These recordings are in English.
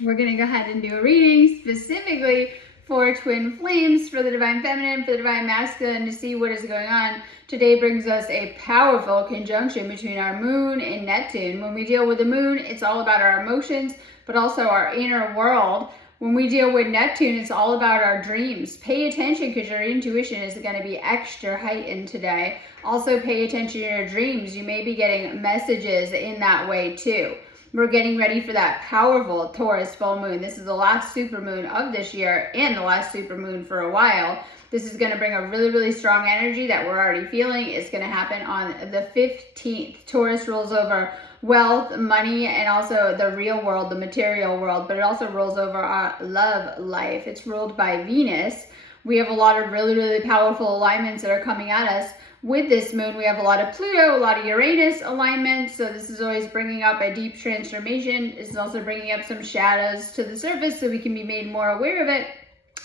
We're going to go ahead and do a reading specifically for twin flames, for the divine feminine, for the divine masculine, to see what is going on. Today brings us a powerful conjunction between our moon and Neptune. When we deal with the moon, it's all about our emotions, but also our inner world. When we deal with Neptune, it's all about our dreams. Pay attention because your intuition is going to be extra heightened today. Also pay attention to your dreams. You may be getting messages in that way too. We're getting ready for that powerful Taurus full moon. This is the last supermoon of this year and the last supermoon for a while. This is going to bring a really, really strong energy that we're already feeling. It's going to happen on the 15th. Taurus rules over wealth, money, and also the real world, the material world, but it also rules over our love life. It's ruled by Venus. We have a lot of really, really powerful alignments that are coming at us. With this moon, we have a lot of Pluto, a lot of Uranus alignment. So this is always bringing up a deep transformation. It's also bringing up some shadows to the surface so we can be made more aware of it.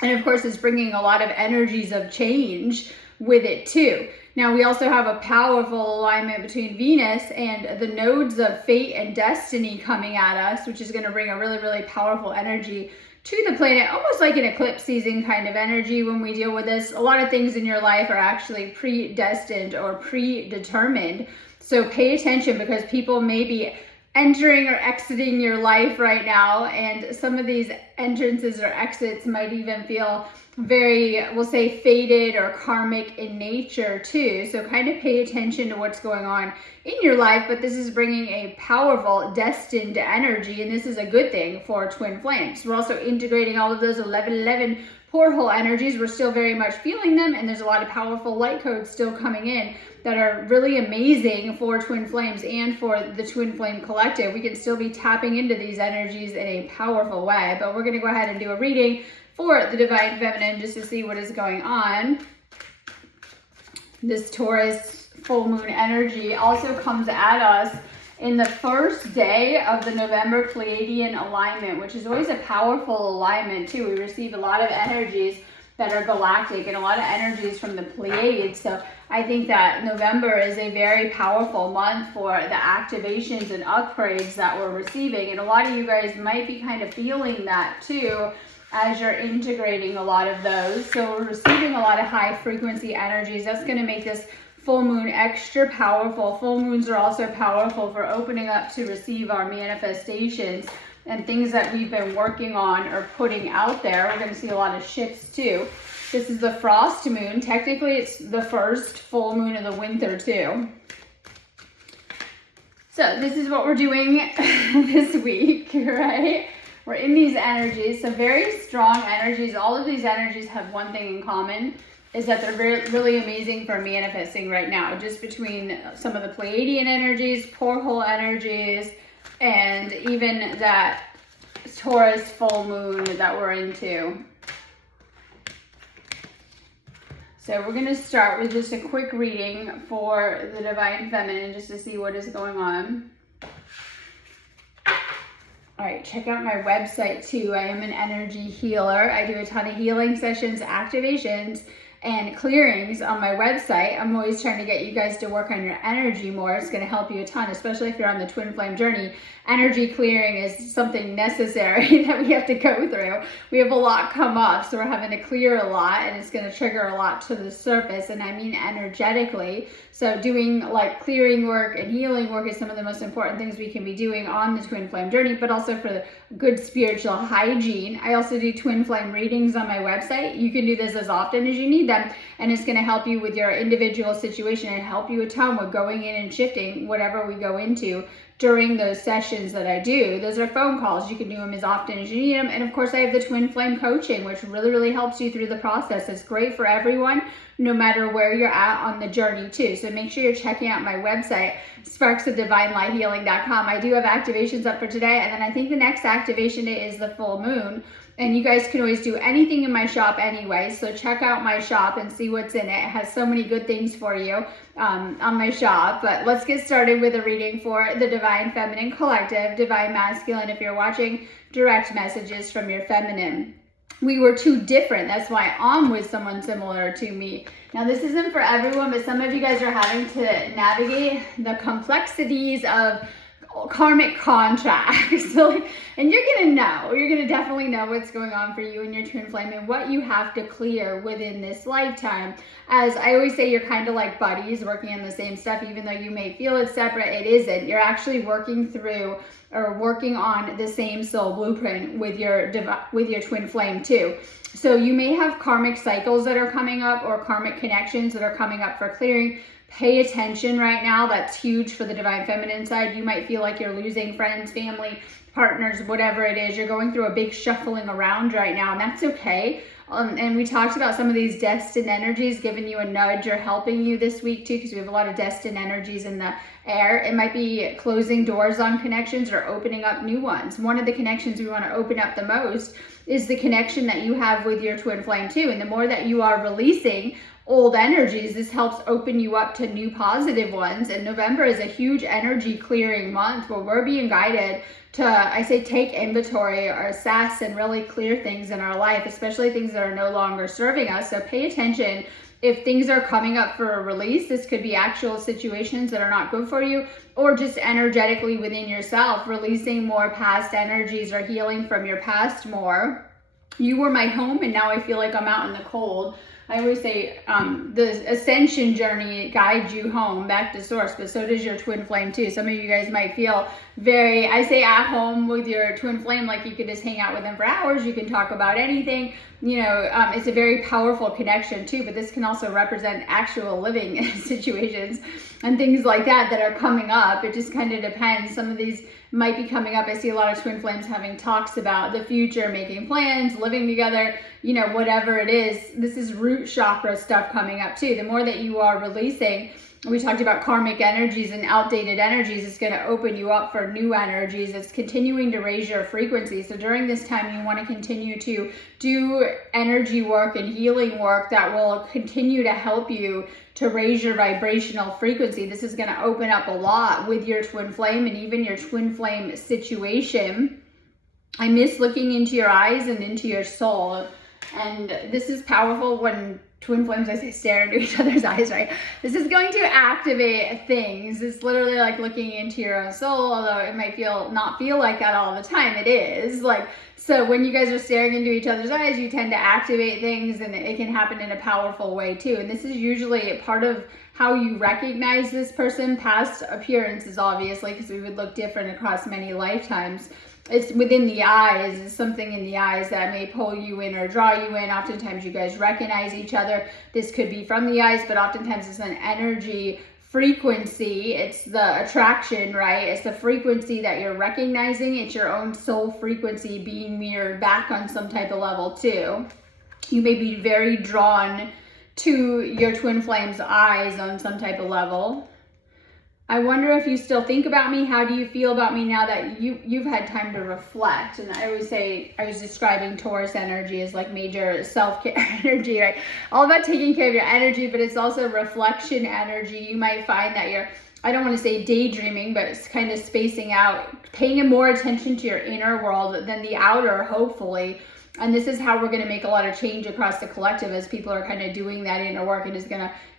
And of course, it's bringing a lot of energies of change with it too. Now, we also have a powerful alignment between Venus and the nodes of fate and destiny coming at us, which is going to bring a really, really powerful energy to the planet, almost like an eclipse season kind of energy when we deal with this. A lot of things in your life are actually predestined or predetermined. So pay attention because people may be entering or exiting your life right now, and some of these entrances or exits might even feel very, we'll say, fated or karmic in nature too. So kind of pay attention to what's going on in your life, but this is bringing a powerful destined energy, and this is a good thing for twin flames. We're also integrating all of those 1111 porthole energies. We're still very much feeling them, and there's a lot of powerful light codes still coming in that are really amazing for twin flames and for the twin flame collective. We can still be tapping into these energies in a powerful way, but we're going to go ahead and do a reading for the divine feminine just to see what is going on. This Taurus full moon energy also comes at us in the first day of the November Pleiadian alignment, which is always a powerful alignment too. We receive a lot of energies that are galactic and a lot of energies from the Pleiades. So I think that November is a very powerful month for the activations and upgrades that we're receiving. And a lot of you guys might be kind of feeling that too as you're integrating a lot of those. So we're receiving a lot of high frequency energies. That's going to make this full moon extra powerful. Full moons are also powerful for opening up to receive our manifestations and things that we've been working on or putting out there. We're going to see a lot of shifts too. This is the frost moon. Technically, it's the first full moon of the winter too. So this is what we're doing this week, right? We're in these energies, so very strong energies. All of these energies have one thing in common, is that they're really amazing for manifesting right now. Just between some of the Pleiadian energies, porthole energies, and even that Taurus full moon that we're into. So we're going to start with just a quick reading for the divine feminine just to see what is going on. All right, check out my website too. I am an energy healer. I do a ton of healing sessions, activations, and clearings on my website. I'm always trying to get you guys to work on your energy more. It's going to help you a ton, especially if you're on the twin flame journey. Energy clearing is something necessary that we have to go through. We have a lot come up, so we're having to clear a lot, and it's going to trigger a lot to the surface, and I mean energetically. So doing like clearing work and healing work is some of the most important things we can be doing on the twin flame journey, but also for the good spiritual hygiene. I also do twin flame readings on my website. You can do this as often as you need them, and it's going to help you with your individual situation and help you a ton with going in and shifting whatever we go into during those sessions that I do. Those are phone calls. You can do them as often as you need them. And of course, I have the twin flame coaching, which really, really helps you through the process. It's great for everyone, no matter where you're at on the journey too. So make sure you're checking out my website, sparksofdivinelighealing.com. I do have activations up for today. And then I think the next activation day is the full moon. And you guys can always do anything in my shop anyway. So check out my shop and see what's in it. It has so many good things for you on my shop. But let's get started with a reading for the Divine Feminine Collective, Divine Masculine, if you're watching direct messages from your feminine. We were too different. That's why I'm with someone similar to me. Now, this isn't for everyone, but some of you guys are having to navigate the complexities of karmic contracts. So like, and you're gonna definitely know what's going on for you and your twin flame and what you have to clear within this lifetime. As I always say, you're kind of like buddies working on the same stuff, even though you may feel it's separate, it isn't. You're actually working through or working on the same soul blueprint with your twin flame too. So you may have karmic cycles that are coming up or karmic connections that are coming up for clearing. Pay attention right now. That's huge for the divine feminine side. You might feel like you're losing friends, family, partners, whatever it is. You're going through a big shuffling around right now, and that's okay. And we talked about some of these destined energies giving you a nudge or helping you this week too, because we have a lot of destined energies in the air. It might be closing doors on connections or opening up new ones. One of the connections we want to open up the most is the connection that you have with your twin flame too. And the more that you are releasing old energies, this helps open you up to new positive ones. And November is a huge energy clearing month where we're being guided to, I say, take inventory or assess and really clear things in our life, especially things that are no longer serving us. So pay attention if things are coming up for a release. This could be actual situations that are not good for you, or just energetically within yourself, releasing more past energies or healing from your past more. You were my home and now I feel like I'm out in the cold. I always say the ascension journey guides you home back to source, but so does your twin flame too. Some of you guys might feel very, I say, at home with your twin flame, like you could just hang out with them for hours. You can talk about anything. You know, it's a very powerful connection too, but this can also represent actual living situations and things like that that are coming up. It just kind of depends. Some of these might be coming up. I see a lot of twin flames having talks about the future, making plans, living together, you know, whatever it is. This is root chakra stuff coming up too. The more that you are releasing, we talked about karmic energies and outdated energies, it's going to open you up for new energies. It's continuing to raise your frequency. So during this time, you want to continue to do energy work and healing work that will continue to help you to raise your vibrational frequency. This is going to open up a lot with your twin flame and even your twin flame situation. I miss looking into your eyes and into your soul. And this is powerful when twin flames, I say, stare into each other's eyes, right? This is going to activate things. It's literally like looking into your own soul, although it might not feel like that all the time. It is like, so when you guys are staring into each other's eyes, you tend to activate things, and it can happen in a powerful way too. And this is usually a part of how you recognize this person. Past appearances, obviously, because we would look different across many lifetimes. It's within the eyes. It's something in the eyes that may pull you in or draw you in. Oftentimes you guys recognize each other. This could be from the eyes, but oftentimes it's an energy frequency. It's the attraction, right? It's the frequency that you're recognizing. It's your own soul frequency being mirrored back on some type of level too. You may be very drawn to your twin flame's eyes on some type of level. I wonder if you still think about me. How do you feel about me now that you've had time to reflect? And I always say, I was describing Taurus energy as like major self-care energy, right? All about taking care of your energy, but it's also reflection energy. You might find that you're, I don't want to say daydreaming, but it's kind of spacing out, paying more attention to your inner world than the outer, hopefully. And this is how we're going to make a lot of change across the collective as people are kind of doing that inner work.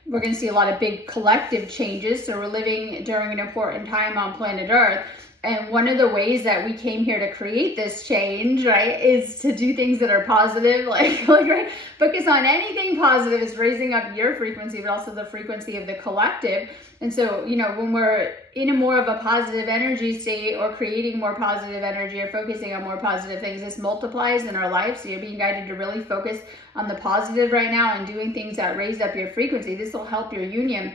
We're going to see a lot of big collective changes. So we're living during an important time on planet Earth. And one of the ways that we came here to create this change, right, is to do things that are positive, like right, focus on anything positive. Is raising up your frequency, but also the frequency of the collective. And so, you know, when we're in a more of a positive energy state or creating more positive energy or focusing on more positive things, this multiplies in our lives. So you're being guided to really focus on the positive right now and doing things that raise up your frequency. This will help your union.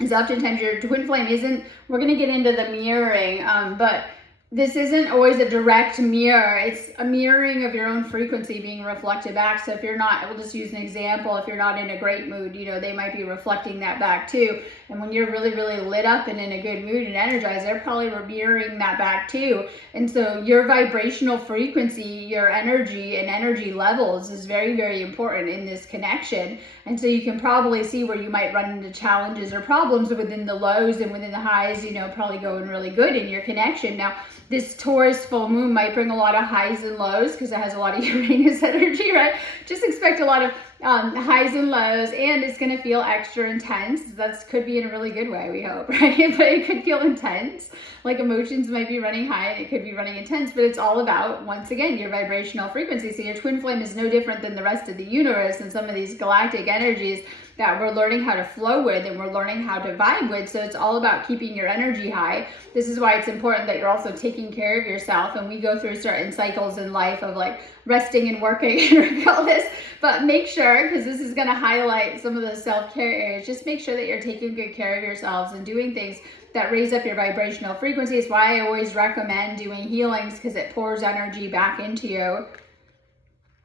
Is oftentimes your twin flame isn't, we're going to get into the mirroring, but this isn't always a direct mirror. It's a mirroring of your own frequency being reflected back. So if you're not, we'll just use an example. If you're not in a great mood, you know, they might be reflecting that back too. And when you're really, really lit up and in a good mood and energized, they're probably mirroring that back too. And so your vibrational frequency, your energy and energy levels is very, very important in this connection. And so you can probably see where you might run into challenges or problems within the lows and within the highs, you know, probably going really good in your connection. Now, this Taurus full moon might bring a lot of highs and lows because it has a lot of Uranus energy, right? Just expect a lot of highs and lows, and it's going to feel extra intense. That could be be in a really good way, we hope, right? But it could feel intense. Like emotions might be running high and it could be running intense, but it's all about, once again, your vibrational frequency. So your twin flame is no different than the rest of the universe and some of these galactic energies that we're learning how to flow with and we're learning how to vibe with. So it's all about keeping your energy high. This is why it's important that you're also taking care of yourself. And we go through certain cycles in life of like resting and working regardless, but make sure, because this is going to highlight some of the self-care areas, just make sure that you're taking good care of yourselves and doing things that raise up your vibrational frequency. It's why I always recommend doing healings, because it pours energy back into you.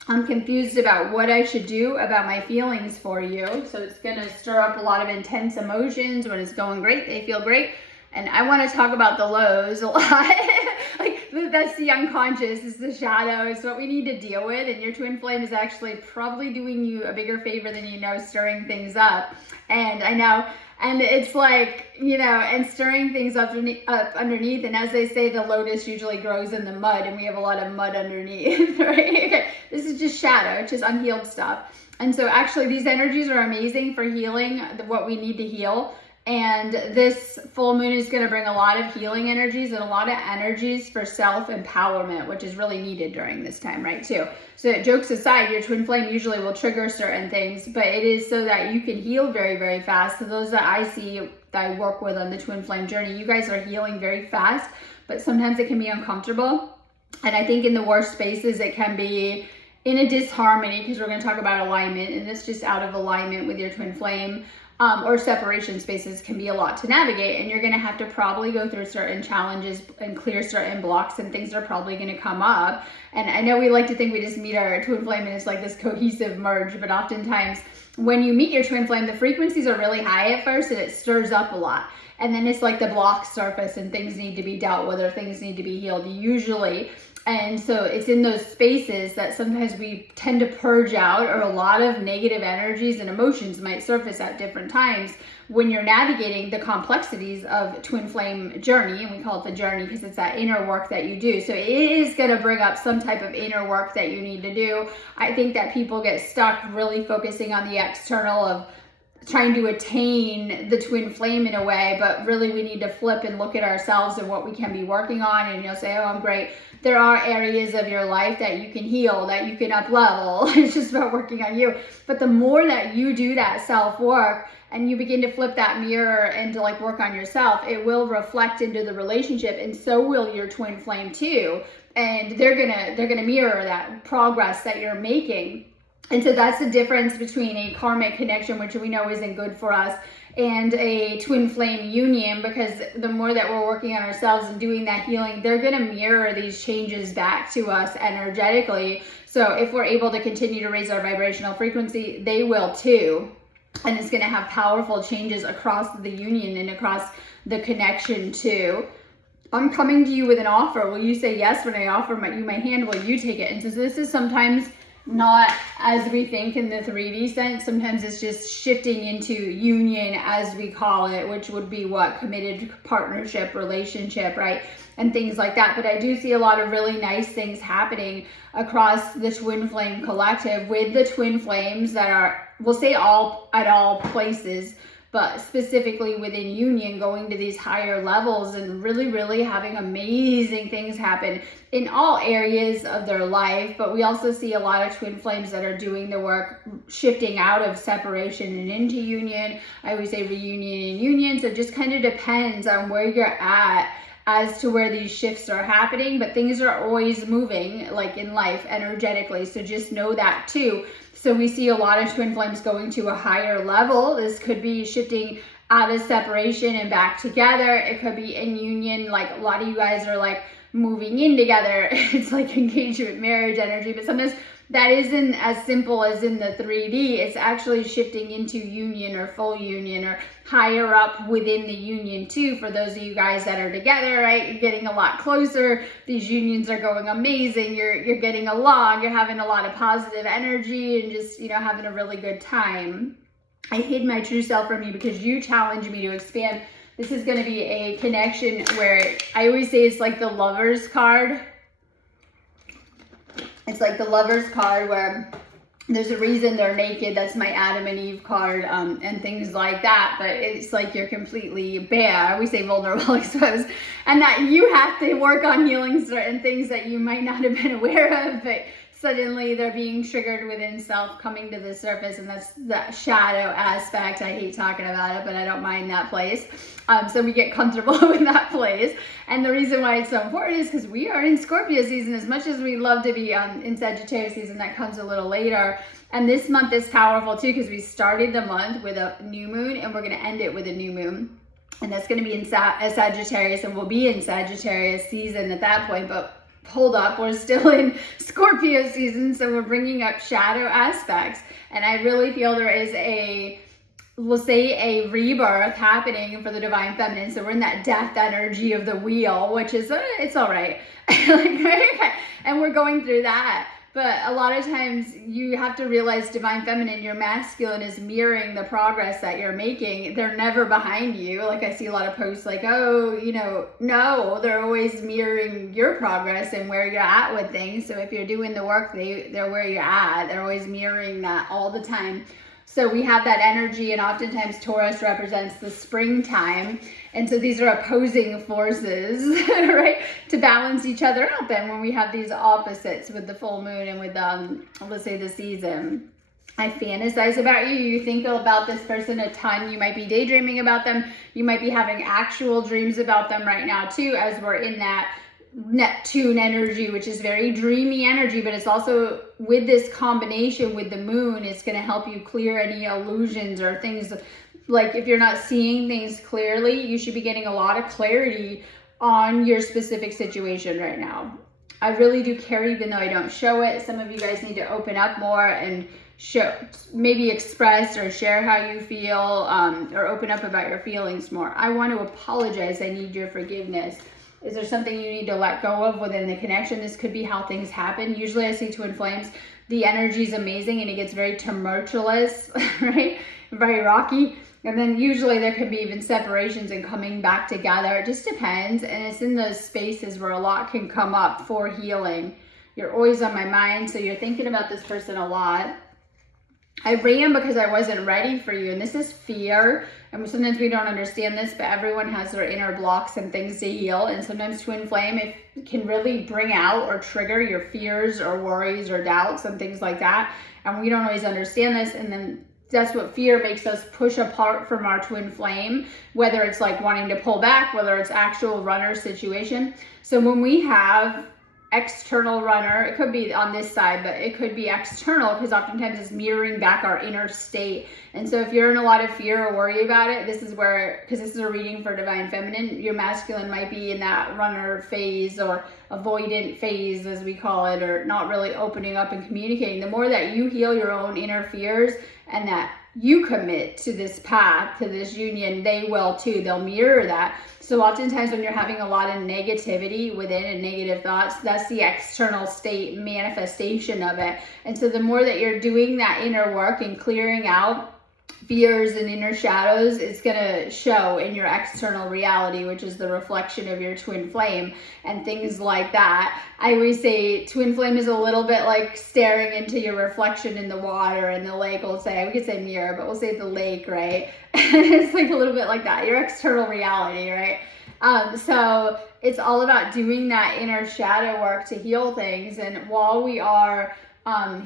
I'm confused about what I should do about my feelings for you. So it's going to stir up a lot of intense emotions. When it's going great, they feel great. And I want to talk about the lows a lot. Like that's the unconscious, it's the shadow, it's what we need to deal with. And your twin flame is actually probably doing you a bigger favor than you know, stirring things up. And I know, and it's like, you know, and stirring things up underneath. And as they say, the lotus usually grows in the mud, and we have a lot of mud underneath, right? Okay. This is just shadow, it's just unhealed stuff. And so actually these energies are amazing for healing what we need to heal. And this full moon is going to bring a lot of healing energies and a lot of energies for self-empowerment, which is really needed during this time, right, too. So jokes aside, your twin flame usually will trigger certain things, but it is so that you can heal very, very fast. So those that I see that I work with on the twin flame journey, you guys are healing very fast, but sometimes it can be uncomfortable. And I think in the worst spaces, it can be in a disharmony, because we're going to talk about alignment, and it's just out of alignment with your twin flame. Or separation spaces can be a lot to navigate, and you're going to have to probably go through certain challenges and clear certain blocks, and things are probably going to come up. And I know we like to think we just meet our twin flame and it's like this cohesive merge, but oftentimes when you meet your twin flame, the frequencies are really high at first and it stirs up a lot. And then it's like the blocks surface and things need to be dealt with or things need to be healed usually. And so it's in those spaces that sometimes we tend to purge out, or a lot of negative energies and emotions might surface at different times when you're navigating the complexities of twin flame journey. And we call it the journey because it's that inner work that you do. So it is going to bring up some type of inner work that you need to do. I think that people get stuck really focusing on the external of trying to attain the twin flame in a way, but really we need to flip and look at ourselves and what we can be working on. And you'll say, oh, I'm great. There are areas of your life that you can heal, that you can up level. It's just about working on you. But the more that you do that self-work and you begin to flip that mirror and to like work on yourself, it will reflect into the relationship, and so will your twin flame too. And they're gonna mirror that progress that you're making. And so that's the difference between a karmic connection, which we know isn't good for us, and a twin flame union, because the more that we're working on ourselves and doing that healing, they're going to mirror these changes back to us energetically. So if we're able to continue to raise our vibrational frequency, they will too. And it's going to have powerful changes across the union and across the connection too. I'm coming to you with an offer. Will you say yes when I offer you my hand? Will you take it? And so this is sometimes not as we think in the 3D sense. Sometimes it's just shifting into union, as we call it, which would be what? Committed partnership, relationship, right? And things like that. But I do see a lot of really nice things happening across the twin flame collective with the twin flames that are, we'll say all at all places, but specifically within union, going to these higher levels and really, really having amazing things happen in all areas of their life. But we also see a lot of twin flames that are doing the work, shifting out of separation and into union. I always say reunion and union. So it just kind of depends on where you're at as to where these shifts are happening, but things are always moving, like in life, energetically. So just know that too. So we see a lot of twin flames going to a higher level. This could be shifting out of separation and back together. It could be in union, like a lot of you guys are like moving in together. It's like engagement, marriage energy, but sometimes that isn't as simple as in the 3D. It's actually shifting into union or full union or higher up within the union too. For those of you guys that are together, right? You're getting a lot closer. These unions are going amazing. You're getting along. You're having a lot of positive energy and just, you know, having a really good time. I hid my true self from you because you challenged me to expand. This is going to be a connection where I always say it's like the Lover's card. It's like the Lover's card where There's a reason they're naked. That's my Adam and Eve card, and things like that. But it's like you're completely bare. We say vulnerable, exposed, and that you have to work on healing certain things that you might not have been aware of, but suddenly they're being triggered within self, coming to the surface, and that's that shadow aspect. I hate talking about it, but I don't mind that place. So we get comfortable with that place. And the reason why it's so important is because we are in Scorpio season. As much as we love to be in Sagittarius season, that comes a little later. And this month is powerful too, because we started the month with a new moon and we're going to end it with a new moon. And that's going to be in Sagittarius, and we'll be in Sagittarius season at that point. But hold up, we're still in Scorpio season, so we're bringing up shadow aspects. And I really feel there is we'll say a rebirth happening for the divine feminine. So we're in that death energy of the wheel, which is it's all right. And we're going through that. But a lot of times you have to realize divine feminine, your masculine is mirroring the progress that you're making. They're never behind you. Like I see a lot of posts like, oh, no, they're always mirroring your progress and where you're at with things. So if you're doing the work, they're where you're at. They're always mirroring that all the time. So we have that energy, and oftentimes Taurus represents the springtime. And so these are opposing forces, right, to balance each other up. And when we have these opposites with the full moon and with, let's say, the season, I fantasize about you. You think about this person a ton. You might be daydreaming about them. You might be having actual dreams about them right now, too, as we're in that Neptune energy, which is very dreamy energy, but it's also with this combination with the moon, it's going to help you clear any illusions or things. Like if you're not seeing things clearly, you should be getting a lot of clarity on your specific situation right now. I really do care, even though I don't show it. Some of you guys need to open up more and show, maybe express or share how you feel, or open up about your feelings more. I want to apologize. I need your forgiveness. Is there something you need to let go of within the connection? This could be how things happen. Usually I see twin flames, the energy is amazing and it gets very tumultuous, right? Very rocky. And then usually there can be even separations and coming back together. It just depends. And it's in those spaces where a lot can come up for healing. You're always on my mind, so you're thinking about this person a lot. I ran because I wasn't ready for you. And this is fear. And sometimes we don't understand this, but everyone has their inner blocks and things to heal. And sometimes twin flame, it can really bring out or trigger your fears or worries or doubts and things like that. And we don't always understand this. And then that's what fear makes us push apart from our twin flame, whether it's like wanting to pull back, whether it's actual runner situation. So when we have external runner, it could be on this side, but it could be external because oftentimes it's mirroring back our inner state. And so if you're in a lot of fear or worry about it, this is where, because this is a reading for divine feminine, your masculine might be in that runner phase or avoidant phase, as we call it, or not really opening up and communicating. The more that you heal your own inner fears and that you commit to this path, to this union, they will too. They'll mirror that. So oftentimes when you're having a lot of negativity within and negative thoughts, that's the external state manifestation of it. And so the more that you're doing that inner work and clearing out fears and inner shadows, it's going to show in your external reality, which is the reflection of your twin flame and things like that. I always say twin flame is a little bit like staring into your reflection in the water, and the lake will say, we could say mirror, but we'll say the lake, right? It's like a little bit like that, your external reality, right? So it's all about doing that inner shadow work to heal things. And while we are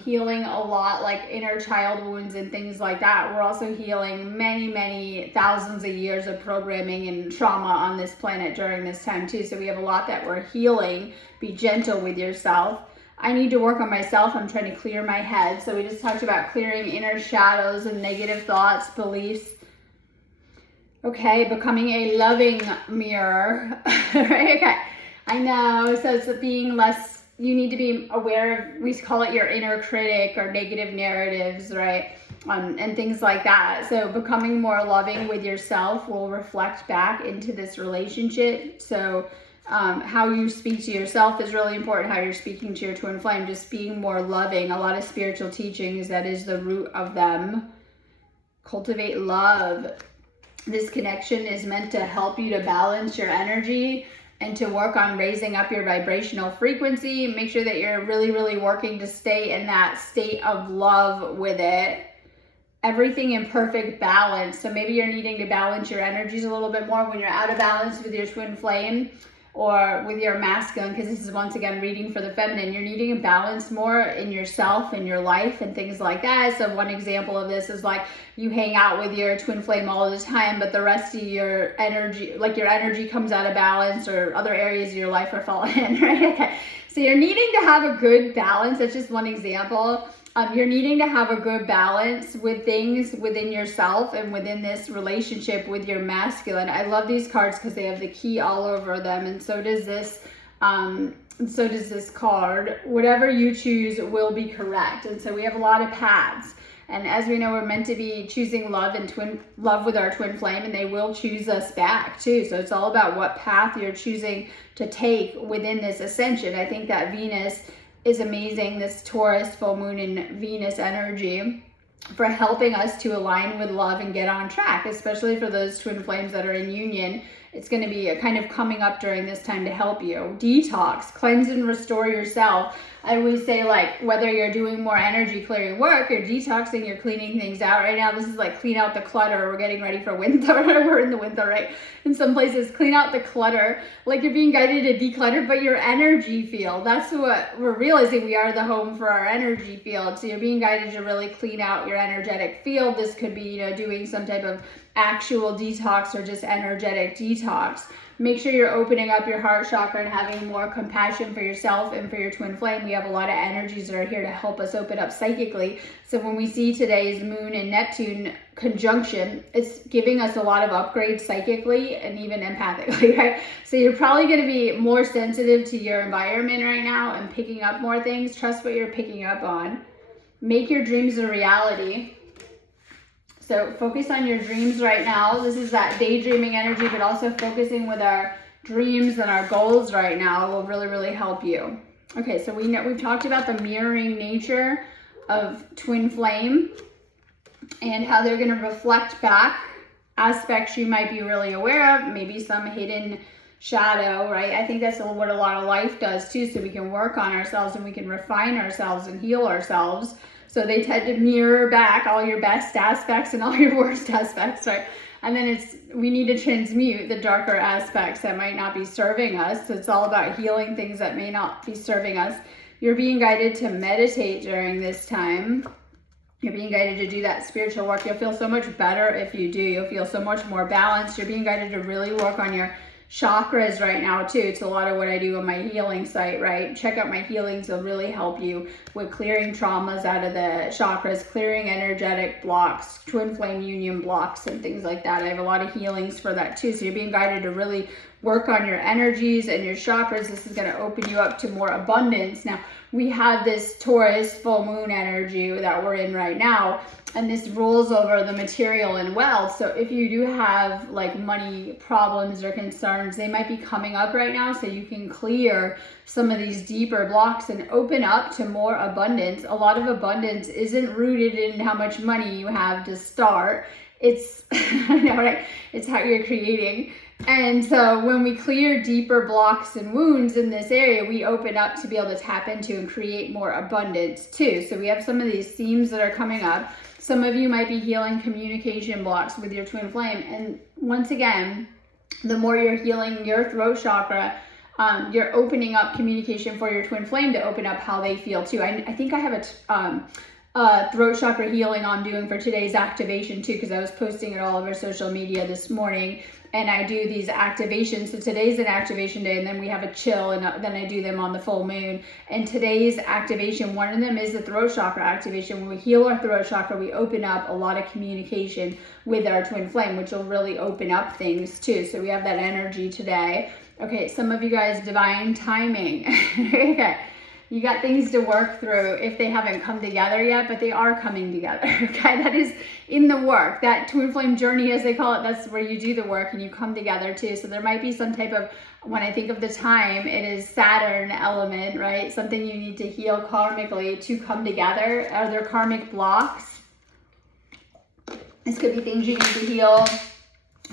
healing a lot like inner child wounds and things like that, we're also healing many thousands of years of programming and trauma on this planet during this time too. So we have a lot that we're healing. Be gentle with yourself. I need to work on myself. I'm trying to clear my head. So we just talked about clearing inner shadows and negative thoughts, beliefs. Okay, becoming a loving mirror. Right? Okay, I know. So it's being less, you need to be aware of, we call it your inner critic or negative narratives, right? And things like that. So becoming more loving with yourself will reflect back into this relationship. So how you speak to yourself is really important, how you're speaking to your twin flame, just being more loving. A lot of spiritual teachings, that is the root of them. Cultivate love. This connection is meant to help you to balance your energy. and to work on raising up your vibrational frequency. Make sure that you're really, really working to stay in that state of love with it. Everything in perfect balance. So maybe you're needing to balance your energies a little bit more when you're out of balance with your twin flame or with your masculine, because this is once again reading for the feminine. You're needing to balance more in yourself and your life and things like that. So one example of this is like you hang out with your twin flame all the time, but the rest of your energy, like your energy comes out of balance, or other areas of your life are falling in, right? Okay. So you're needing to have a good balance. That's just one example. You're needing to have a good balance with things within yourself and within this relationship with your masculine. I love these cards because they have the key all over them, and so does this. Card. Whatever you choose will be correct. And so we have a lot of paths. And as we know, we're meant to be choosing love and love with our twin flame, and they will choose us back too. So it's all about what path you're choosing to take within this ascension. I think that Venus is amazing, this Taurus full moon and Venus energy, for helping us to align with love and get on track, especially for those twin flames that are in union. It's going to be kind of coming up during this time to help you. Detox, cleanse and restore yourself. I always say, like, whether you're doing more energy clearing work, you're detoxing, you're cleaning things out. Right now, this is like clean out the clutter. We're getting ready for winter. We're in the winter, right? In some places, clean out the clutter. Like you're being guided to declutter, but your energy field. That's what we're realizing. We are the home for our energy field. So you're being guided to really clean out your energetic field. This could be, doing some type of actual detox or just energetic detox. Make sure you're opening up your heart chakra and having more compassion for yourself and for your twin flame. We have a lot of energies that are here to help us open up psychically. So when we see today's moon and Neptune conjunction, it's giving us a lot of upgrades psychically and even empathically, right? So you're probably going to be more sensitive to your environment right now and picking up more things. Trust what you're picking up on. Make your dreams a reality. So focus on your dreams right now. This is that daydreaming energy, but also focusing with our dreams and our goals right now will really, really help you. Okay, so we've talked about the mirroring nature of twin flame and how they're going to reflect back aspects you might be really aware of, maybe some hidden shadow, right? I think that's what a lot of life does too, so we can work on ourselves and we can refine ourselves and heal ourselves. So they tend to mirror back all your best aspects and all your worst aspects, right? And then we need to transmute the darker aspects that might not be serving us. So it's all about healing things that may not be serving us. You're being guided to meditate during this time. You're being guided to do that spiritual work. You'll feel so much better if you do. You'll feel so much more balanced. You're being guided to really work on your chakras right now too. It's a lot of what I do on my healing site, right? Check out my healings. They'll really help you with clearing traumas out of the chakras, clearing energetic blocks, twin flame union blocks and things like that. I have a lot of healings for that too. So you're being guided to really work on your energies and your chakras. This is going to open you up to more abundance. Now, we have this Taurus full moon energy that we're in right now, and this rules over the material and wealth. So if you do have like money problems or concerns, they might be coming up right now, so you can clear some of these deeper blocks and open up to more abundance. A lot of abundance isn't rooted in how much money you have to start. It's right? It's how you're creating. And so when we clear deeper blocks and wounds in this area, we open up to be able to tap into and create more abundance too. So we have some of these themes that are coming up. Some of you might be healing communication blocks with your twin flame. And once again, the more you're healing your throat chakra, you're opening up communication for your twin flame to open up how they feel too. I think I have a throat chakra healing I'm doing for today's activation too, because I was posting it all over social media this morning. And I do these activations. So today's an activation day, and then we have a chill, and then I do them on the full moon. And today's activation, one of them is the throat chakra activation. When we heal our throat chakra, we open up a lot of communication with our twin flame, which will really open up things too. So we have that energy today. Okay, some of you guys, divine timing. Okay. You got things to work through if they haven't come together yet, but they are coming together, okay? That is in the work. That twin flame journey, as they call it, that's where you do the work and you come together too. So there might be some type of, when I think of the time, it is Saturn element, right? Something you need to heal karmically to come together. Are there karmic blocks? This could be things you need to heal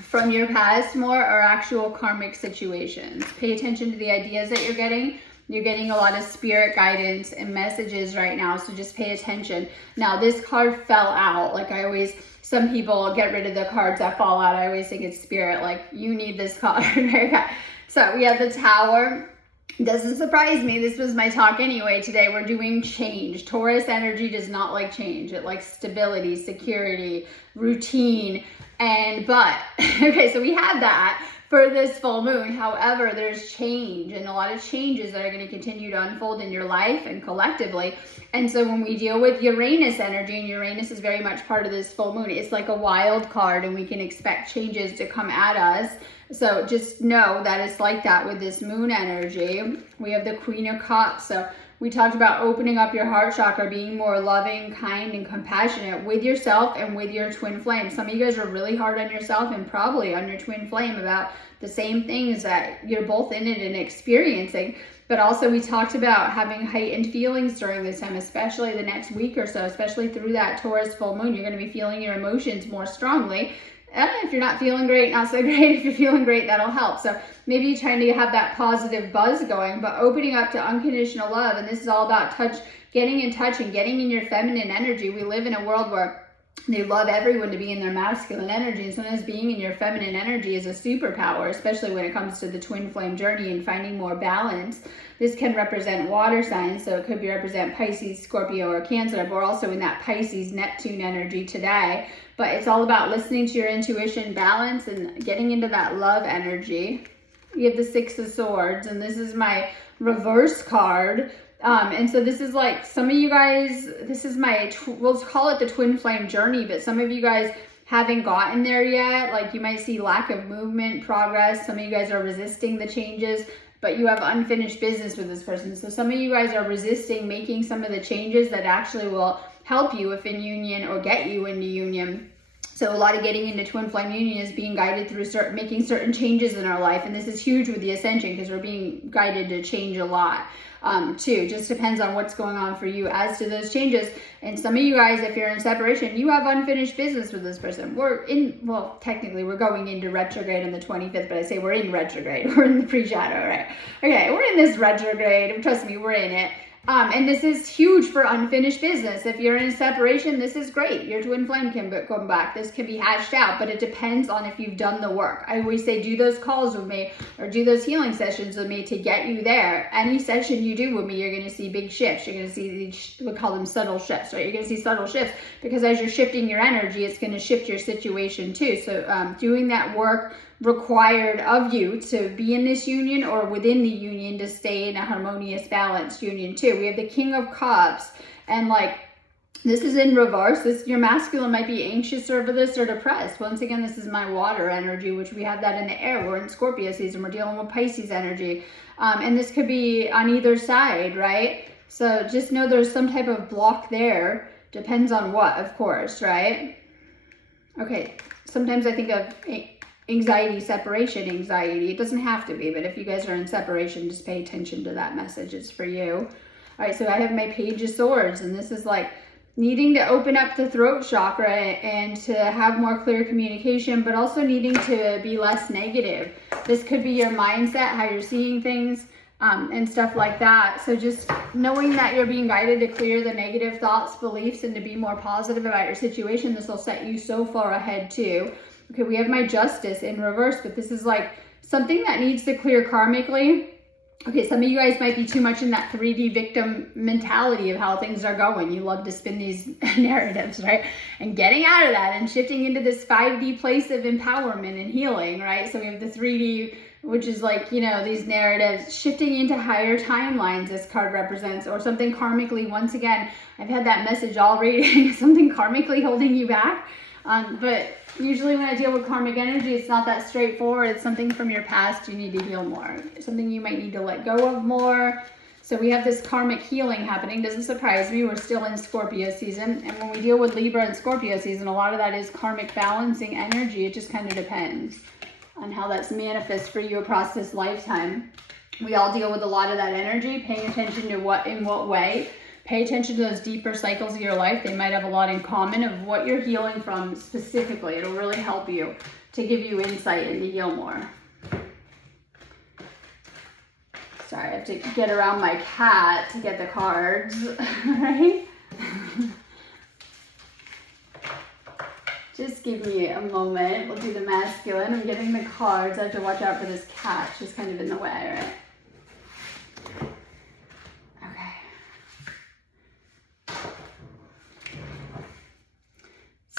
from your past more or actual karmic situations. Pay attention to the ideas that you're getting. You're getting a lot of spirit guidance and messages right now, so just pay attention. Now, this card fell out. Like I always, some people get rid of the cards that fall out. I always think it's spirit, like you need this card. Okay. So we have the Tower. Doesn't surprise me. This was my talk anyway today. We're doing change. Taurus energy does not like change. It likes stability, security, routine, but okay, so we have that for this full moon. However, there's change and a lot of changes that are going to continue to unfold in your life and collectively. And so when we deal with Uranus energy, and Uranus is very much part of this full moon, it's like a wild card and we can expect changes to come at us. So just know that it's like that with this moon energy. We have the Queen of Cups. So we talked about opening up your heart chakra, being more loving, kind, and compassionate with yourself and with your twin flame. Some of you guys are really hard on yourself and probably on your twin flame about the same things that you're both in it and experiencing. But also we talked about having heightened feelings during this time, especially the next week or so, especially through that Taurus full moon. You're going to be feeling your emotions more strongly. If you're not feeling great, not so great. If you're feeling great, that'll help. So maybe you're trying to have that positive buzz going, but opening up to unconditional love. And this is all about getting in touch and getting in your feminine energy. We live in a world where they love everyone to be in their masculine energy, and sometimes being in your feminine energy is a superpower, especially when it comes to the twin flame journey and finding more balance. This can represent water signs, so it could represent Pisces, Scorpio, or Cancer, but we're also in that Pisces, Neptune energy today. But it's all about listening to your intuition, balance, and getting into that love energy. We have the Six of Swords, and this is my reverse card. And so this is like some of you guys, this is we'll call it the twin flame journey, but some of you guys haven't gotten there yet. Like you might see lack of movement, progress. Some of you guys are resisting the changes, but you have unfinished business with this person. So some of you guys are resisting making some of the changes that actually will help you if in union or get you into union. So a lot of getting into twin flame union is being guided through making certain changes in our life. And this is huge with the ascension because we're being guided to change a lot too. Just depends on what's going on for you as to those changes. And some of you guys, if you're in separation, you have unfinished business with this person. Technically we're going into retrograde on the 25th, but I say we're in retrograde. We're in the pre-shadow, right? Okay, we're in this retrograde. Trust me, we're in it. And this is huge for unfinished business. If you're in separation, this is great. Your twin flame can come back. This can be hashed out, but it depends on if you've done the work. I always say do those calls with me or do those healing sessions with me to get you there. Any session you do with me, you're going to see big shifts. You're going to see these, we call them subtle shifts, right? You're going to see subtle shifts because as you're shifting your energy, it's going to shift your situation too. So doing that work required of you to be in this union or within the union to stay in a harmonious, balanced union too. We have the King of Cups, and like this is in reverse. Your masculine might be anxious over this or depressed. Once again, this is my water energy, which we have that in the air. We're in Scorpio season. We're dealing with Pisces energy. And this could be on either side, right? So just know there's some type of block there. Depends on what, of course, right? Okay, sometimes I think of anxiety, separation anxiety. It doesn't have to be, but if you guys are in separation, just pay attention to that message. It's for you. All right, so I have my Page of Swords, and this is like needing to open up the throat chakra and to have more clear communication, but also needing to be less negative. This could be your mindset, how you're seeing things, and stuff like that. So just knowing that you're being guided to clear the negative thoughts, beliefs, and to be more positive about your situation. This will set you so far ahead too. Okay, we have my Justice in reverse, but this is like something that needs to clear karmically. Okay, some of you guys might be too much in that 3D victim mentality of how things are going. You love to spin these narratives, right? And getting out of that and shifting into this 5D place of empowerment and healing, right? So we have the 3D, which is like, you know, these narratives, shifting into higher timelines this card represents, or something karmically. Once again, I've had that message all reading, something karmically holding you back. But usually when I deal with karmic energy, it's not that straightforward. It's something from your past you need to heal more. Something you might need to let go of more. So we have this karmic healing happening. Doesn't surprise me. We're still in Scorpio season. And when we deal with Libra and Scorpio season, a lot of that is karmic balancing energy. It just kind of depends on how that's manifest for you across this lifetime. We all deal with a lot of that energy, paying attention to in what way. Pay attention to those deeper cycles of your life. They might have a lot in common of what you're healing from specifically. It'll really help you to give you insight and to heal more. Sorry, I have to get around my cat to get the cards, right? Just give me a moment. We'll do the masculine. I'm getting the cards. I have to watch out for this cat. She's kind of in the way, right?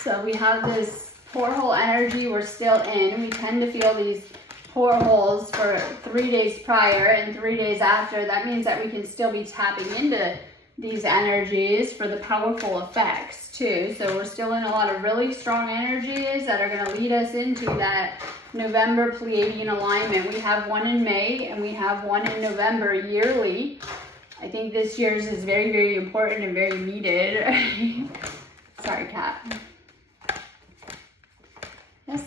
So we have this portal energy we're still in. We tend to feel these portals for 3 days prior and 3 days after. That means that we can still be tapping into these energies for the powerful effects too. So we're still in a lot of really strong energies that are going to lead us into that November Pleiadian alignment. We have one in May and we have one in November yearly. I think this year's is very, very important and very needed. Sorry, cat. Yes.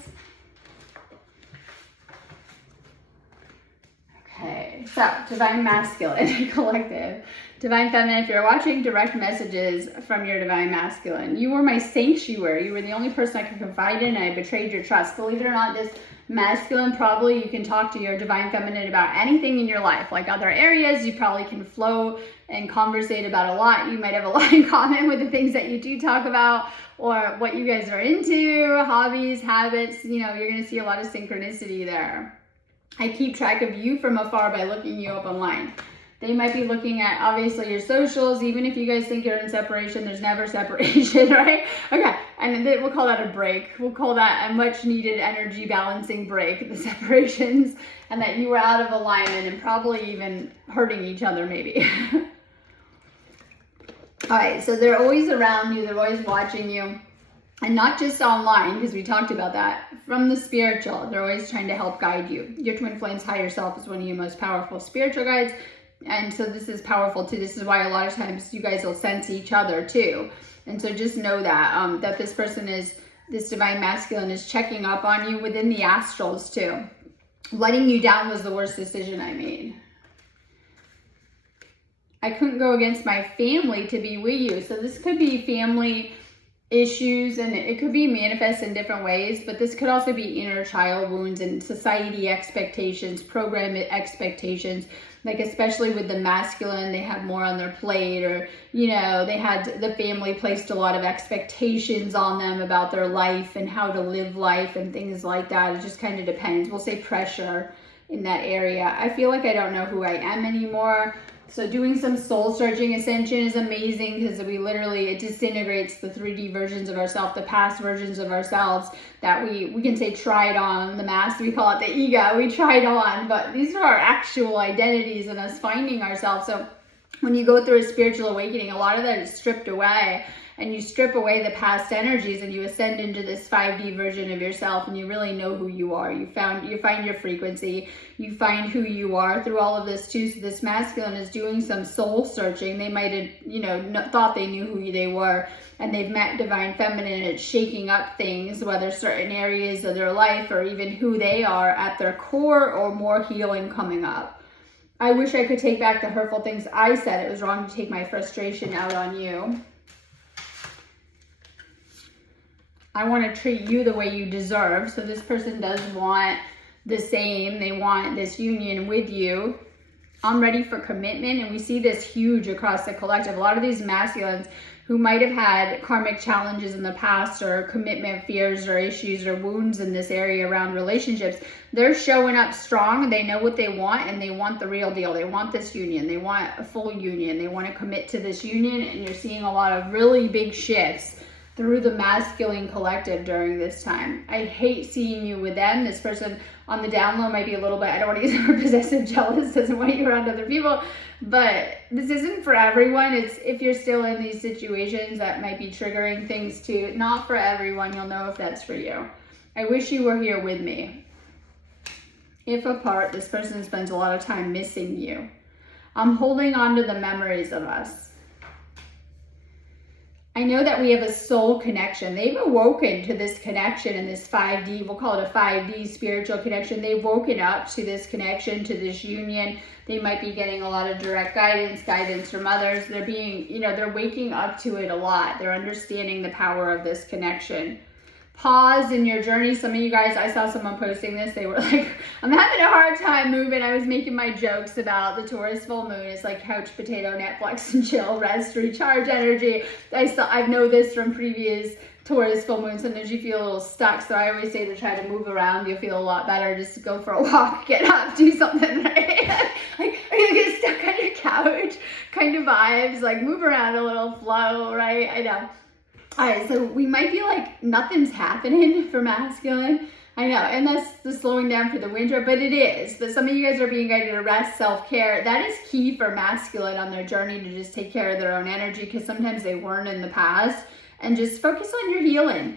Okay, so Divine Masculine Collective. Divine Feminine, if you're watching, direct messages from your Divine Masculine. You were my sanctuary. You were the only person I could confide in, and I betrayed your trust. Believe it or not, this masculine, probably you can talk to your Divine Feminine about anything in your life. Like other areas, you probably can flow and conversate about a lot. You might have a lot in common with the things that you do talk about, or what you guys are into, hobbies, habits. You know, you're going to see a lot of synchronicity there. I keep track of you from afar by looking you up online. They might be looking at, obviously, your socials. Even if you guys think you're in separation, there's never separation, right? Okay, and then we'll call that a break. We'll call that a much needed energy balancing break, the separations, and that you were out of alignment and probably even hurting each other maybe. All right, so they're always around you. They're always watching you. And not just online, because we talked about that. From the spiritual, they're always trying to help guide you. Your twin flame's higher self is one of your most powerful spiritual guides. And so this is powerful too. This is why a lot of times you guys will sense each other too. And so just know that, that this person is, this Divine Masculine is checking up on you within the astrals too. Letting you down was the worst decision I made. I couldn't go against my family to be with you. So this could be family issues, and it could be manifest in different ways, but this could also be inner child wounds and society expectations, program expectations, like especially with the masculine, they have more on their plate, or, you know, they had, the family placed a lot of expectations on them about their life and how to live life and things like that. It just kind of depends. We'll say pressure in that area. I feel like I don't know who I am anymore. So doing some soul searching ascension is amazing, because we literally, it disintegrates the 3D versions of ourselves, the past versions of ourselves that we can say tried on, the mask, we call it the ego, we tried on, but these are our actual identities and us finding ourselves. So when you go through a spiritual awakening, a lot of that is stripped away, and you strip away the past energies and you ascend into this 5D version of yourself, and you really know who you are. You find your frequency, you find who you are through all of this too. So this masculine is doing some soul searching. They might have, you know, thought they knew who they were, and they've met Divine Feminine, and it's shaking up things, whether certain areas of their life or even who they are at their core, or more healing coming up. I wish I could take back the hurtful things I said. It was wrong to take my frustration out on you. I want to treat you the way you deserve. So this person does want the same. They want this union with you. I'm ready for commitment. And we see this huge across the collective. A lot of these masculines who might have had karmic challenges in the past, or commitment fears or issues or wounds in this area around relationships, they're showing up strong. They know what they want, and they want the real deal. They want this union. They want a full union. They want to commit to this union. And you're seeing a lot of really big shifts through the masculine collective during this time. I hate seeing you with them. This person on the down low might be a little bit, I don't want to use the word possessive, jealous, doesn't want you around other people, but this isn't for everyone. It's if you're still in these situations that might be triggering things too. Not for everyone. You'll know if that's for you. I wish you were here with me. If apart, this person spends a lot of time missing you. I'm holding on to the memories of us. I know that we have a soul connection. They've awoken to this connection in this 5D, we'll call it a 5D spiritual connection. They've woken up to this connection, to this union. They might be getting a lot of direct guidance from others. They're being, they're waking up to it a lot. They're understanding the power of this connection. pause in your journey. Some of you guys, I saw someone posting this, they were like, I'm having a hard time moving. I was making my jokes about the Taurus full moon. It's like couch potato, Netflix and chill, rest, recharge energy. I know this from previous Taurus full moon. Sometimes you feel a little stuck, so I always say to try to move around. You'll feel a lot better. Just go for a walk, get up, do something, right? Like, are you get stuck on your couch kind of vibes, like move around a little, flow, right? I know. All right, so we might be like, nothing's happening for masculine. I know, and that's the slowing down for the winter, but it is. But some of you guys are being guided to rest, self-care. That is key for masculine on their journey to just take care of their own energy, because sometimes they weren't in the past. And just focus on your healing.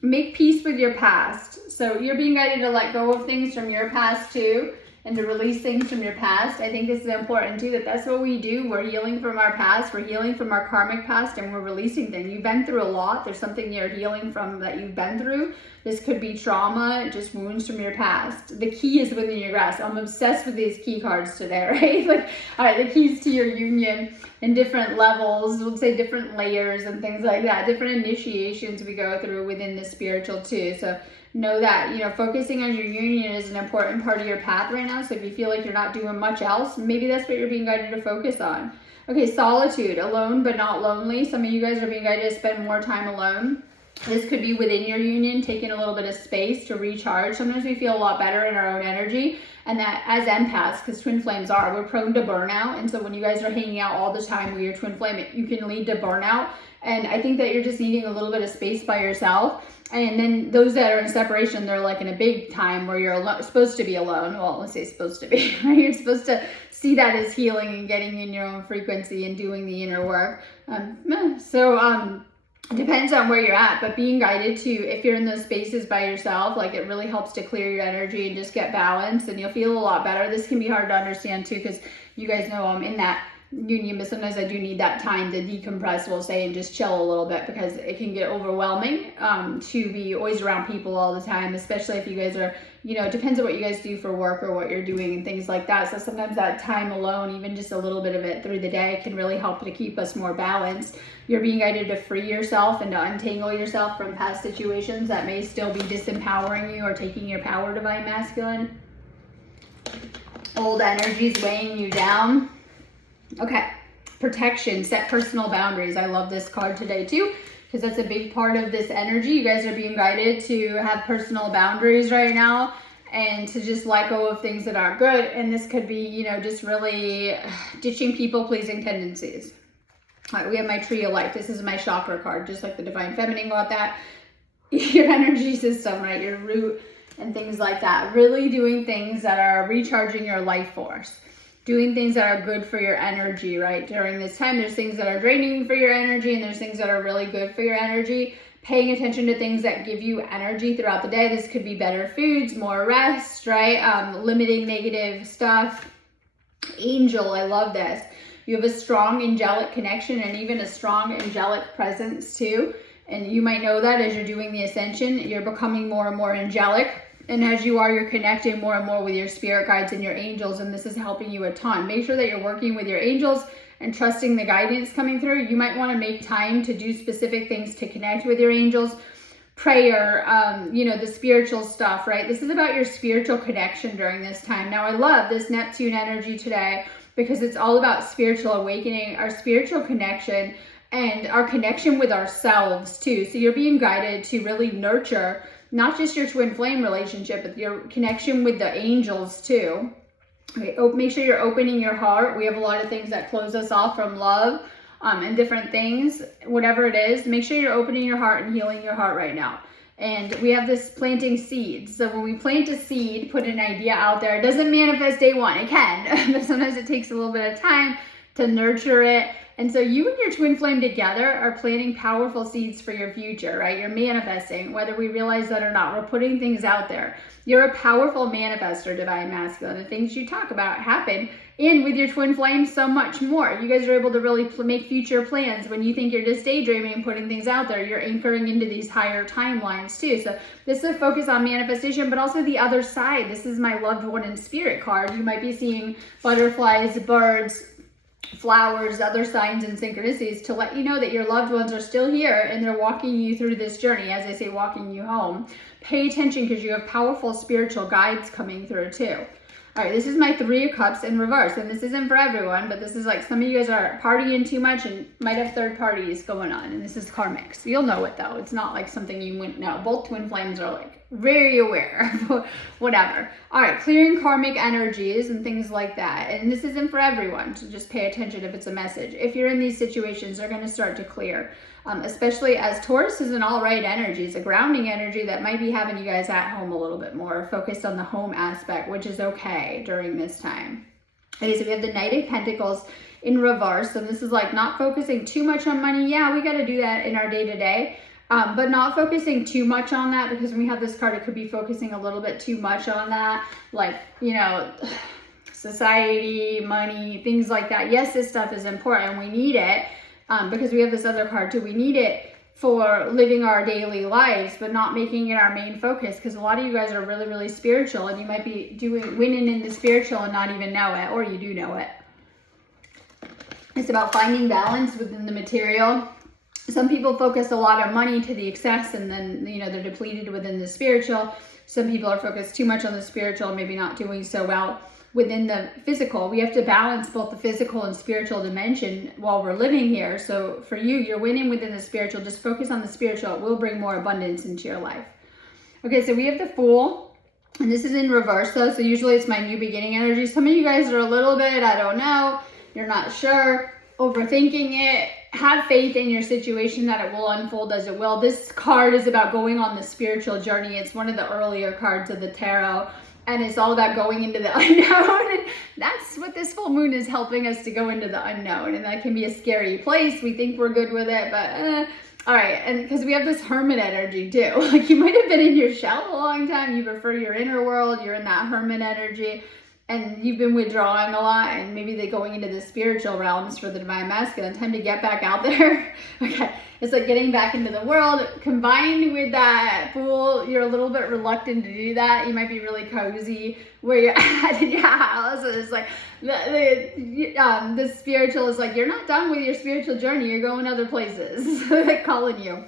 Make peace with your past. So you're being guided to let go of things from your past too, and to release things from your past. I think this is important too, that's what we do. We're healing from our past, we're healing from our karmic past, and we're releasing things. You've been through a lot. There's something you're healing from that you've been through. This could be trauma, just wounds from your past. The key is within your grasp. I'm obsessed with these key cards today, right? Like, all right, the keys to your union in different levels, we'll say different layers and things like that, different initiations we go through within the spiritual too. So know that, you know, focusing on your union is an important part of your path right now. So if you feel like you're not doing much else, maybe that's what you're being guided to focus on. Okay, solitude, alone but not lonely. Some of you guys are being guided to spend more time alone. This could be within your union, taking a little bit of space to recharge. Sometimes we feel a lot better in our own energy, and that as empaths, because twin flames are, we're prone to burnout. And so when you guys are hanging out all the time with your twin flame, you can lead to burnout. And I think that you're just needing a little bit of space by yourself. And then those that are in separation, they're like in a big time where you're supposed to be alone. Well, let's say supposed to be, right? You're supposed to see that as healing and getting in your own frequency and doing the inner work. It depends on where you're at, but being guided to, if you're in those spaces by yourself, like it really helps to clear your energy and just get balanced, and you'll feel a lot better. This can be hard to understand too, because you guys know I'm in that union, but sometimes I do need that time to decompress, we'll say, and just chill a little bit, because it can get overwhelming to be always around people all the time, especially if you guys are, you know, it depends on what you guys do for work or what you're doing and things like that. So sometimes that time alone, even just a little bit of it through the day, can really help to keep us more balanced. You're being guided to free yourself and to untangle yourself from past situations that may still be disempowering you or taking your power, divine masculine. Old energies weighing you down. Okay, protection, set personal boundaries. I love this card today too, because that's a big part of this energy. You guys are being guided to have personal boundaries right now, and to just let go of things that aren't good. And this could be, you know, just really ditching people-pleasing tendencies. All right, we have my tree of life. This is my chakra card, just like the divine feminine got that. Your energy system, right? Your root and things like that. Really doing things that are recharging your life force. Doing things that are good for your energy, right? During this time, there's things that are draining for your energy, and there's things that are really good for your energy. Paying attention to things that give you energy throughout the day. This could be better foods, more rest, right? Limiting negative stuff. Angel, I love this. You have a strong angelic connection and even a strong angelic presence too. And you might know that as you're doing the ascension, you're becoming more and more angelic. And as you are, you're connecting more and more with your spirit guides and your angels, and this is helping you a ton. Make sure that you're working with your angels and trusting the guidance coming through. You might want to make time to do specific things to connect with your angels. Prayer, you know, the spiritual stuff, right? This is about your spiritual connection during this time. Now, I love this Neptune energy today, because it's all about spiritual awakening, our spiritual connection, and our connection with ourselves too. So you're being guided to really nurture not just your twin flame relationship, but your connection with the angels too. Okay, make sure you're opening your heart. We have a lot of things that close us off from love and different things, whatever it is. Make sure you're opening your heart and healing your heart right now. And we have this planting seeds. So when we plant a seed, put an idea out there, it doesn't manifest day one. It can, but sometimes it takes a little bit of time to nurture it. And so you and your twin flame together are planting powerful seeds for your future, right? You're manifesting, whether we realize that or not. We're putting things out there. You're a powerful manifestor, divine masculine. The things you talk about happen. And with your twin flame, so much more. You guys are able to really make future plans. When you think you're just daydreaming and putting things out there, you're anchoring into these higher timelines too. So this is a focus on manifestation, but also the other side. This is my loved one in spirit card. You might be seeing butterflies, birds, flowers, other signs and synchronicities to let you know that your loved ones are still here and they're walking you through this journey. As I say, walking you home. Pay attention because you have powerful spiritual guides coming through too. All right, this is my 3 of Cups in reverse, and this isn't for everyone, but this is like some of you guys are partying too much and might have third parties going on, and this is karmic. So you'll know it though. It's not like something you wouldn't know. Both twin flames are like very aware of whatever. All right, clearing karmic energies and things like that. And this isn't for everyone, so just pay attention if it's a message. If you're in these situations, they're going to start to clear. Especially as Taurus is an all right energy. It's a grounding energy that might be having you guys at home a little bit more, focused on the home aspect, which is okay during this time. Okay, so we have the Knight of Pentacles in reverse. And this is like not focusing too much on money. Yeah, we got to do that in our day-to-day. But not focusing too much on that, because when we have this card, it could be focusing a little bit too much on that. Like, you know, society, money, things like that. Yes, this stuff is important. We need it. Because we have this other card too. We need it for living our daily lives, but not making it our main focus, because a lot of you guys are really, really spiritual, and you might be winning in the spiritual and not even know it, or you do know it. It's about finding balance within the material. Some people focus a lot on money to the excess, and then, you know, they're depleted within the spiritual. Some people are focused too much on the spiritual, maybe not doing so well within the physical. We have to balance both the physical and spiritual dimension while we're living here. So for you, you're winning within the spiritual. Just focus on the spiritual. It will bring more abundance into your life. Okay, so we have the Fool, and this is in reverse though. So usually it's my new beginning energy. Some of you guys are a little bit, I don't know, you're not sure, overthinking it. Have faith in your situation that it will unfold as it will. This card is about going on the spiritual journey. It's one of the earlier cards of the tarot. And it's all about going into the unknown. And that's what this full moon is helping us to go into the unknown. And that can be a scary place. We think we're good with it, but all right. And because we have this hermit energy too. Like you might have been in your shell a long time. You prefer your inner world. You're in that hermit energy. And you've been withdrawing a lot, and maybe they're going into the spiritual realms for the Divine Masculine. Time to get back out there. Okay, it's like getting back into the world. Combined with that Fool, you're a little bit reluctant to do that. You might be really cozy where you're at in your house. And it's like the spiritual is like, you're not done with your spiritual journey. You're going other places. They're calling you.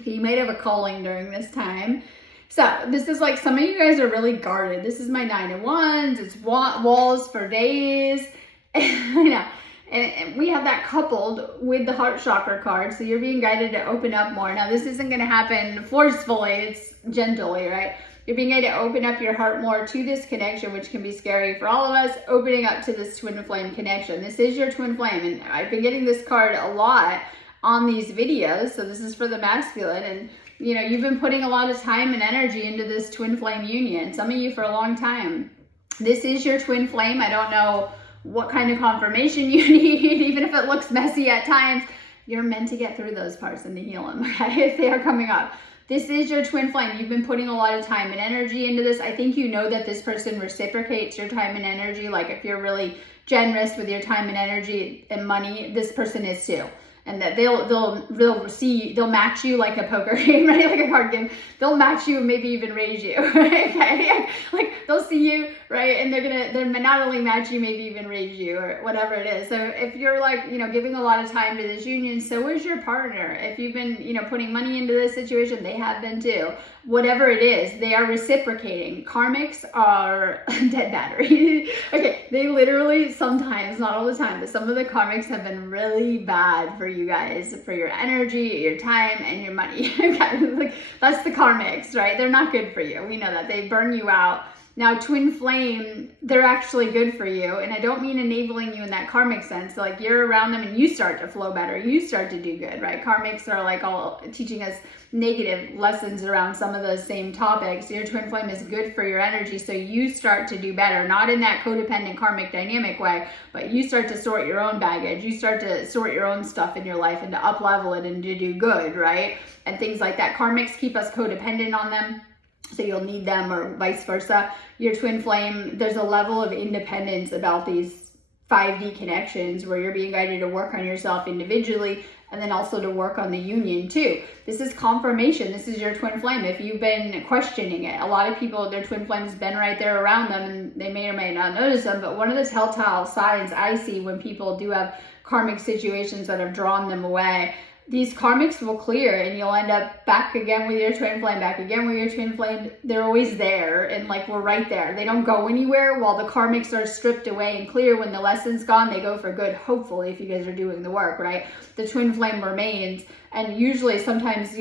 Okay, you might have a calling during this time. So this is like, some of you guys are really guarded. This is my 9 of Wands. It's walls for days. I know. And we have that coupled with the heart chakra card. So you're being guided to open up more. Now this isn't going to happen forcefully. It's gently, right? You're being guided to open up your heart more to this connection, which can be scary for all of us, opening up to this twin flame connection. This is your twin flame. And I've been getting this card a lot on these videos. So this is for the masculine, and you know, you've been putting a lot of time and energy into this twin flame union. Some of you for a long time. This is your twin flame. I don't know what kind of confirmation you need, even if it looks messy at times. You're meant to get through those parts and to heal them, okay, if they are coming up. This is your twin flame. You've been putting a lot of time and energy into this. I think you know that this person reciprocates your time and energy. Like if you're really generous with your time and energy and money, this person is too. And that they'll match you like a poker game, right? Like a card game. They'll match you and maybe even raise you, right? Okay? Like they'll see you, right? And they're not only match you, maybe even raise you or whatever it is. So if you're like, you know, giving a lot of time to this union, so is your partner. If you've been, you know, putting money into this situation, they have been too. Whatever it is, they are reciprocating. Karmics are dead battery. Okay, they literally sometimes, not all the time, but some of the karmics have been really bad for you guys, for your energy, your time, and your money. Okay, like that's the karmics, right? They're not good for you. We know that. They burn you out. Now, twin flame, they're actually good for you. And I don't mean enabling you in that karmic sense. Like you're around them and you start to flow better. You start to do good, right? Karmics are like all teaching us negative lessons around some of those same topics. Your twin flame is good for your energy. So you start to do better, not in that codependent karmic dynamic way, but you start to sort your own baggage. You start to sort your own stuff in your life and to up level it and to do good, right? And things like that. Karmics keep us codependent on them. So you'll need them or vice versa. Your twin flame, there's a level of independence about these 5D connections where you're being guided to work on yourself individually and then also to work on the union too. This is confirmation. This is your twin flame. If you've been questioning it, a lot of people, their twin flame's been right there around them and they may or may not notice them, but one of the telltale signs I see when people do have karmic situations that have drawn them away, these karmics will clear and you'll end up back again with your twin flame, back again with your twin flame. They're always there and like we're right there. They don't go anywhere while the karmics are stripped away and clear. When the lesson's gone, they go for good, hopefully, if you guys are doing the work, right? The twin flame remains. And usually sometimes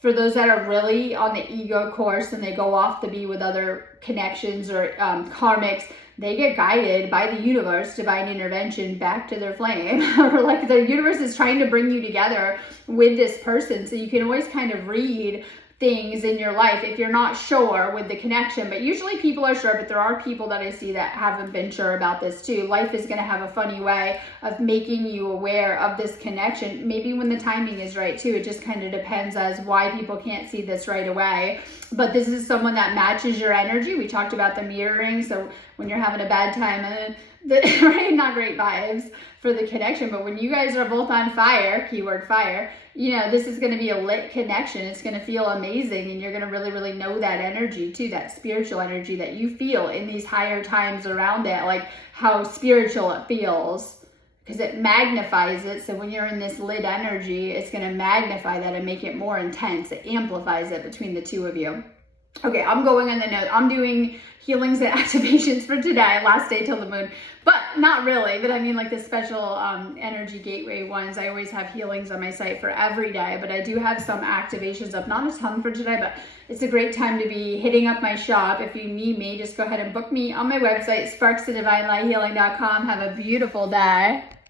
for those that are really on the ego course and they go off to be with other connections or karmics, they get guided by the universe, divine intervention, back to their flame. Or like the universe is trying to bring you together with this person. So you can always kind of read things in your life if you're not sure with the connection. But usually people are sure, but there are people that I see that haven't been sure about this too. Life is going to have a funny way of making you aware of this connection, maybe when the timing is right too. It just kind of depends as why people can't see this right away. But this is someone that matches your energy. We talked about the mirroring. So when you're having a bad time, right, not great vibes for the connection, but when you guys are both on fire, keyword fire, this is going to be a lit connection. It's going to feel amazing, and you're going to really, really know that energy too, that spiritual energy that you feel in these higher times around it, like how spiritual it feels, because it magnifies it. So when you're in this lit energy, it's going to magnify that and make it more intense. It amplifies it between the two of you. Okay, I'm going on the note. I'm doing healings and activations for today, last day till the moon, but not really. But I mean like the special energy gateway ones. I always have healings on my site for every day, but I do have some activations up. Not a ton for today, but it's a great time to be hitting up my shop. If you need me, just go ahead and book me on my website, sparkstodivinelighthealing.com. Have a beautiful day.